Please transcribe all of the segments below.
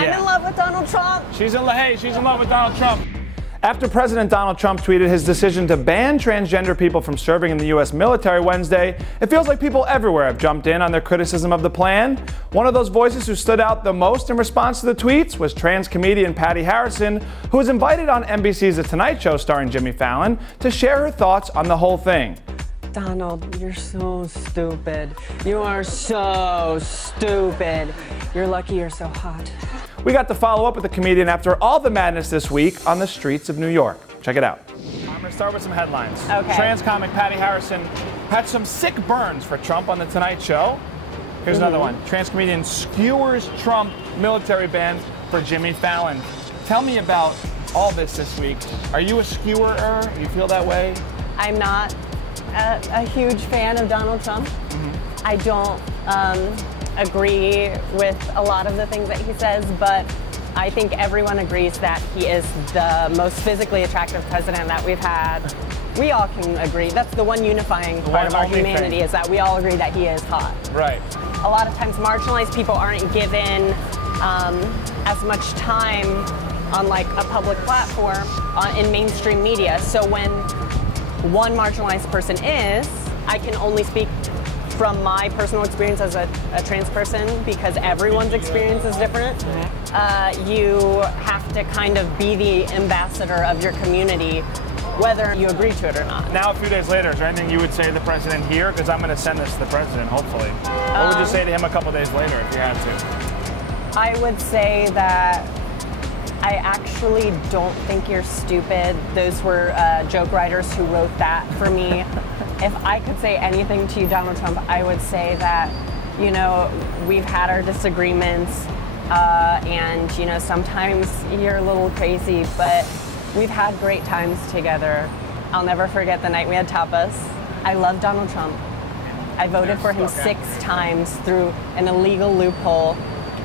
I'm in love with Donald Trump. She's in love with Donald Trump. After President Donald Trump tweeted his decision to ban transgender people from serving in the U.S. military Wednesday, it feels like people everywhere have jumped in on their criticism of the plan. One of those voices who stood out the most in response to the tweets was trans comedian Patti Harrison, who was invited on NBC's The Tonight Show starring Jimmy Fallon to share her thoughts on the whole thing. Donald, you're so stupid. You are so stupid. You're lucky you're so hot. We got to follow up with the comedian after all the madness this week on the streets of New York. Check it out. I'm going to start with some headlines. Okay. Trans comic Patti Harrison had some sick burns for Trump on The Tonight Show. Here's another one. Trans comedian skewers Trump military ban for Jimmy Fallon. Tell me about all this week. Are you a skewerer? You feel that way? I'm not a huge fan of Donald Trump. I don't agree with a lot of the things that he says, but I think everyone agrees that he is the most physically attractive president that we've had. We all can agree. That's the one unifying part of our humanity is that we all agree that he is hot. Right. A lot of times marginalized people aren't given as much time on like a public platform in mainstream media. So when one marginalized person is, I can only speak from my personal experience as a trans person, because everyone's experience is different. You have to kind of be the ambassador of your community, whether you agree to it or not. Now, a few days later, is there anything you would say to the president here? Because I'm going to send this to the president, hopefully. What would you say to him a couple days later if you had to? I would say that I actually don't think you're stupid. Those were joke writers who wrote that for me. If I could say anything to you, Donald Trump, I would say that, you know, we've had our disagreements, and, you know, sometimes you're a little crazy, but we've had great times together. I'll never forget the night we had tapas. I love Donald Trump. I voted for him 6 times through an illegal loophole,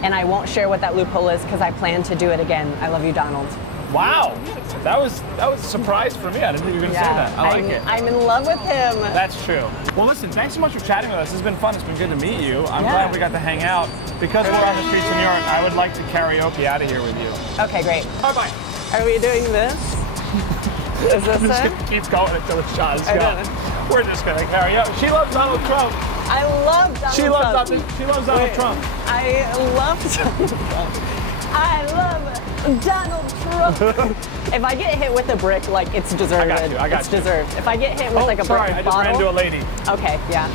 and I won't share what that loophole is because I plan to do it again. I love you, Donald. Wow, that was a surprise for me. I didn't think you were going to say that. I like it. I'm in love with him. That's true. Well, listen, thanks so much for chatting with us. This has been fun. It's been good to meet you. I'm glad we got to hang out. Because we're on the streets of New York, I would like to karaoke out of here with you. Okay, great. Bye-bye. Are we doing this? Is this it? Keep going until it's shot. We're just going to karaoke. She loves Donald Trump. I love Donald Trump. She loves Donald Trump. I love Donald Trump. I love Donald Trump. If I get hit with a brick, like, it's deserved. I got you. It's deserved. If I get hit with like a brick bottle. I just ran into a lady. Okay, yeah.